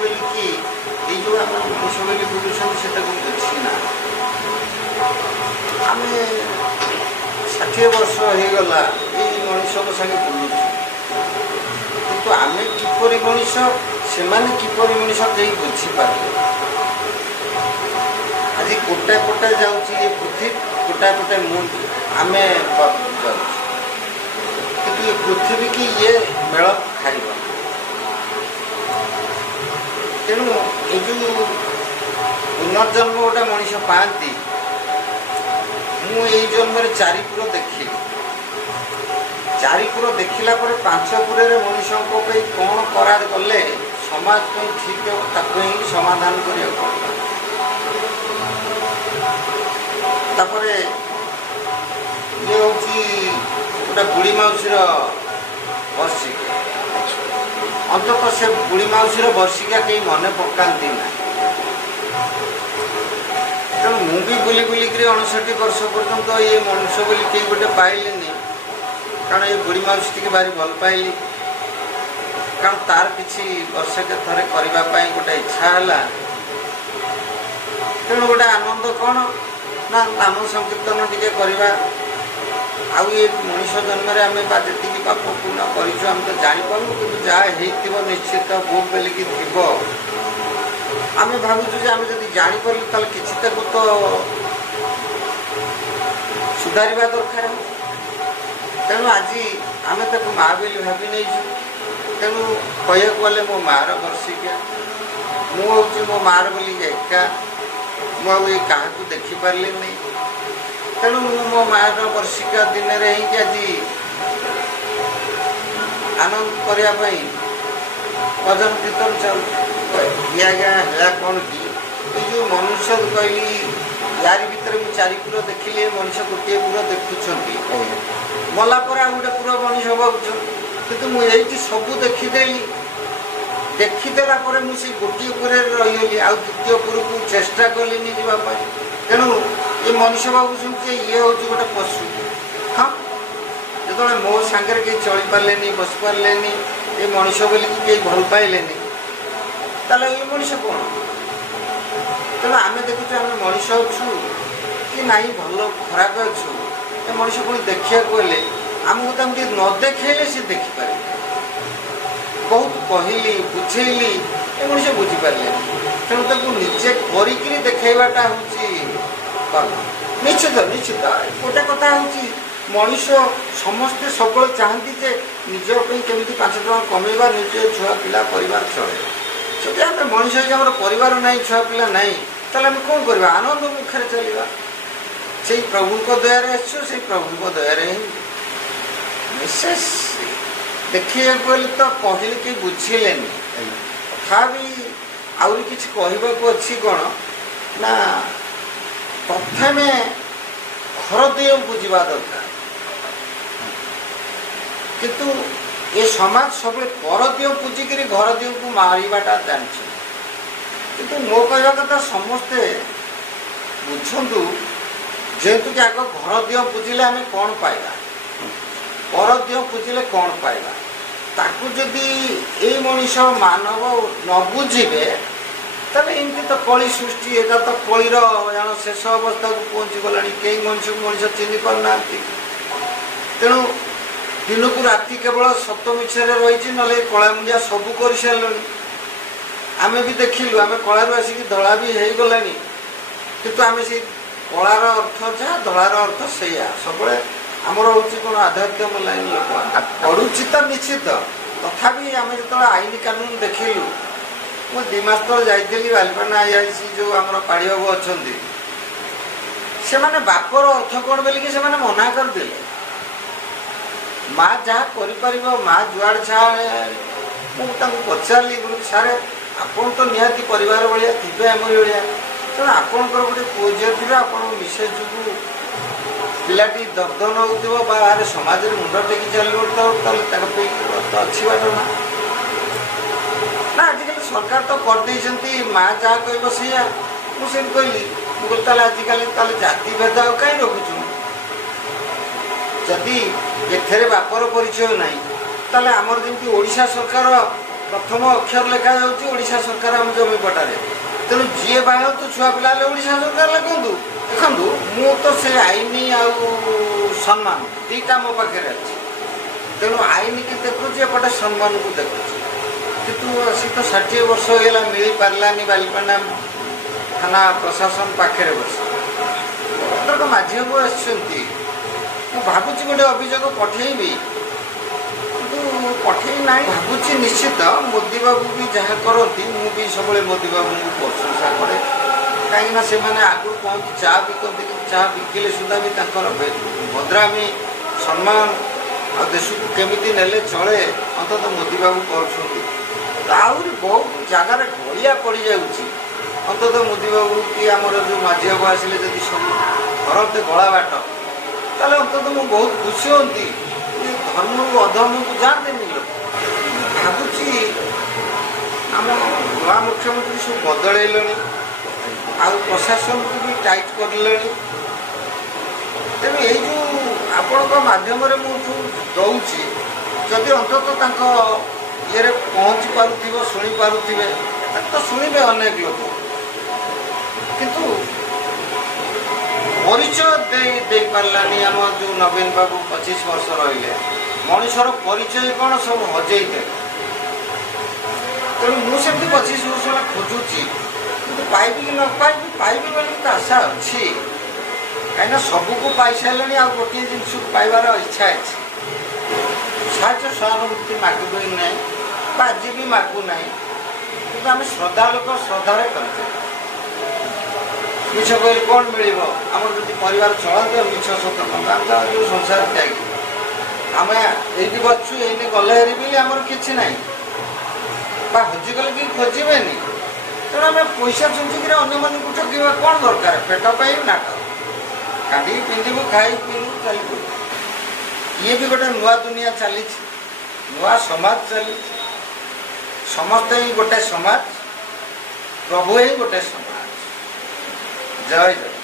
बोलिकी ये जो आम मनुष्य बोली बुलूँ से बुझी ना आम 60 वर्ष हो गला ये मनुष्य संगे बुलूँ किंतु आम किपर मनुष्य से किपर मनुष्य कहीं बुझीपारे आज गोटाए पटाए जाऊँगी ये पृथ्वी गोटाए पटाए मुझे आम जाऊँ कि ये पृथ्वी की ये मेल खाइब तेणु ये जो पुनर्जन्म गोटे मनीष पाती मुझे जन्म चारिपुर देखी चारिपुर देखला 5पुर मनीष कौन करा गले समाज को ठीक हो ताको ही समाधान कर ये हूँ गोटे बुढ़ी मौसीर वर्षिका अंतत से बुढ़ी मौसीर वर्षिका कहीं मन पकाती ना तेणु मुझे बुली बुलिक 59 वर्ष पर्यंत ये मनुष्य बोली कई गोटे पाइले कारण ये बुढ़ी मौसी टी भारी भल पाइली कारण तार किसी वर्षके थे करने गोटे इच्छा है तेणु गोटे आनंद कौन ना नाम संकीर्तन टी करवा आउ ये मनुष्य जन्म आम जी पाप पुण्य करें तो जापारू कि जहाँ निश्चित बुक बोलिकी थी आम भावुँ आम जब जापारू तो किसी तो सुधार दरकार तेणु आज आम माँ बोली भावी नहीं तेणु कह गले मो मार वर्षिका मुझे मो मार बोली एका मुझे क्या देखिपारे नहीं तेणु मो मार वर्षिका दिन में ही आज आनंद करने भजन कीर्तन चल आज्ञा है कौन कि जो मनुष्य कहली यार भितर मुझे चारिपुर देखिले मनुष्य गोटे पुर देखुं मला पर आ गए पुर मनुष्य भावुँ कि मुझे सबू देखीदेली देखीदेला मुझे गोटे पुर रहीगली आ द्वितीय पुर को चेष्टा कली जावाई तेणु ये मनुष्य भावुँ ये हूँ गोटे पशु हाँ जो मो सांगे कहीं चली पारे बस पारे ये मनुष्य बोली कहीं भल पाइले ताले ये मनुष्य कौन तेणु आम देखुचे आम मनुष्य अच्छु कि ना भल खराब अच्छु ये मनुष्य पुणी देखा गले आमको तो न देखेले सी देखिपारे बहुत कहली बुझेली ये मनुष्य बुझीपारे तेणु ताको निजे करी देखाइबाटा हूँ कर्म निश्चित निश्चित गोटे कथा हूँ मनुष्य समस्ते सब चाहती जे निजपी केमी 5 टଙ୍କା कमेवा निज छुआ पिला परिवार चले जब आम मनुष्य आम परिवार ना छुआ पिला ना ताल आम कौन करवा आनंद मुखर चलवा से प्रभु दयार से प्रभु दयार ही विशेष देखिए बोले तो कहले कि बुझिले तथा आहरी कि कहवाक अच्छी कौन ना प्रथम घर दियो बुझा दरकार किंतु ये समाज सब पर दियो पूजिक घर दियो को मारिबाटा जानछि किंतु मो कहवा कथा समस्ते बुझंतु जेहेतु कि आग घर दियो पूजिले आम कौन पाइबा पर दियो पूजिले कौन पाइबा ताकू जदि ये मनुष्य मानव न बुझे तबे एमती तो कली सृष्टि एटा तो कलीर जान शेष अवस्था को पहुँची गला कई मनुष्य को मनुष्य चिन्ह करना तेणु दिन को राति केवल सत मिछे रही ना कला मुंडिया सबू कर सारे आम भी देखिलु आम कलू आसिक धला भी हो गला कितु आम से कलार अर्थ जहाँ धलार अर्थ से सब आमर हूँ कौन आध्यात्म लाइन लोक पढ़ुची तो निश्चित तथापि आम जो आईन कानून देखिलु मु 2 मास तक जाइली बालिपाटना आईआईसी जो आम पाड़ी बाबू अच्छा से मैंने बापर अर्थ कौन बोलिकी से मना करदे माँ जहाँ कर माँ जुआड़े छाड़े मुझे पचारि सारे आपन तो निहाती परिवार भाया थे आम भाया तेना आपणकर गोटे पुओ झी थे आप मिसेज जो पिलाटी दर्दन हो बाहर समाज में मुंड टेकी चलो तो अच्छी बात ना ना आजिकल सरकार तो करदे माँ जहाँ कह सैया मुझे कहली मुझे आजिकल जाति भेद कहीं रखुचु जदि एथे बापर परिचय ना ताले आमर जमी ओडिशा सरकार प्रथम अक्षर लिखा जाऊँगी ओडिशा सरकार आम जमी पट्टारे तेणु जी बाहर तो छुआ पिला ओडिशा सरकार लिखु देखु मु तो से आईन आउ सम्मान दीटा मो पाखे अच्छे तेणु आईन की देखुची एपटे सम्मान को देखुची कितु सी तो 60 वर्ष होगा मिल पारानी बालिपाना थाना प्रशासन पाखे बस माझी बाबू आसुँच भावुँ गोटे अभियोग पठेबी पठे ना भावुँ निश्चित मोदी बाबू भी जहाँ करती मुझे सब मोदी बाबू को प्रशंसा करे कहीं से आगु पहुँच चा बिकती चा बिकिले सुधा भी भद्रामी सम्मान आ देश को केमी नेले चले अंतत मोदी बाबू कर बहुत जगार गलिया पड़ जाऊँगी अंतत मोदी बाबू कि आमर जो माझी बाबू आसिले जदि सब धरते गला बाट ताले अंतत मुझे बहुत खुशी होती धर्म को अधर्म को जानते लोग भावुँ आम नवा मुख्यमंत्री सब बदल आउ प्रशासन को भी टाइट कर तेणु यही जो आपण मध्यम दूसरी जदि अंततः ये पहुँची पार शुणी पारे तो शुणे अनेक लोग किंतु परिचय दे पारानी आम जो नवीन बाबू 25 वर्ष रही मनुष्यर परिचय कौन सब हजे तेणु मुझे 25 वर्ष खोजुची पाइबी कि न पाइबी बोली तो आशा अच्छी कहीं सबको पाई सारे आ गोटे जिनस पाइबार इच्छा अच्छी साहय सहानुभूति मागू ना आज भी मागू ना कि आम श्रद्धा लोक श्रद्धार करते मिछ कहले कौन मिल आम जो परिवार चलते मिछ सत कहता आम जो संसार त्यागी आम ये बच्चु ये गले हेरी भी आमर कि ना हजिगले कि खोजे तेणु आम पैसा चुंचिक अन्य मान ठकवा कौन दरकार पेट पाई नाट काटी पिंधु खाई पीलु चलू ये भी गोटे नुआ दुनिया चली नुआ समाज चली समस्ते ही गोटे समाज प्रभु ही गोटे समाज जय जय।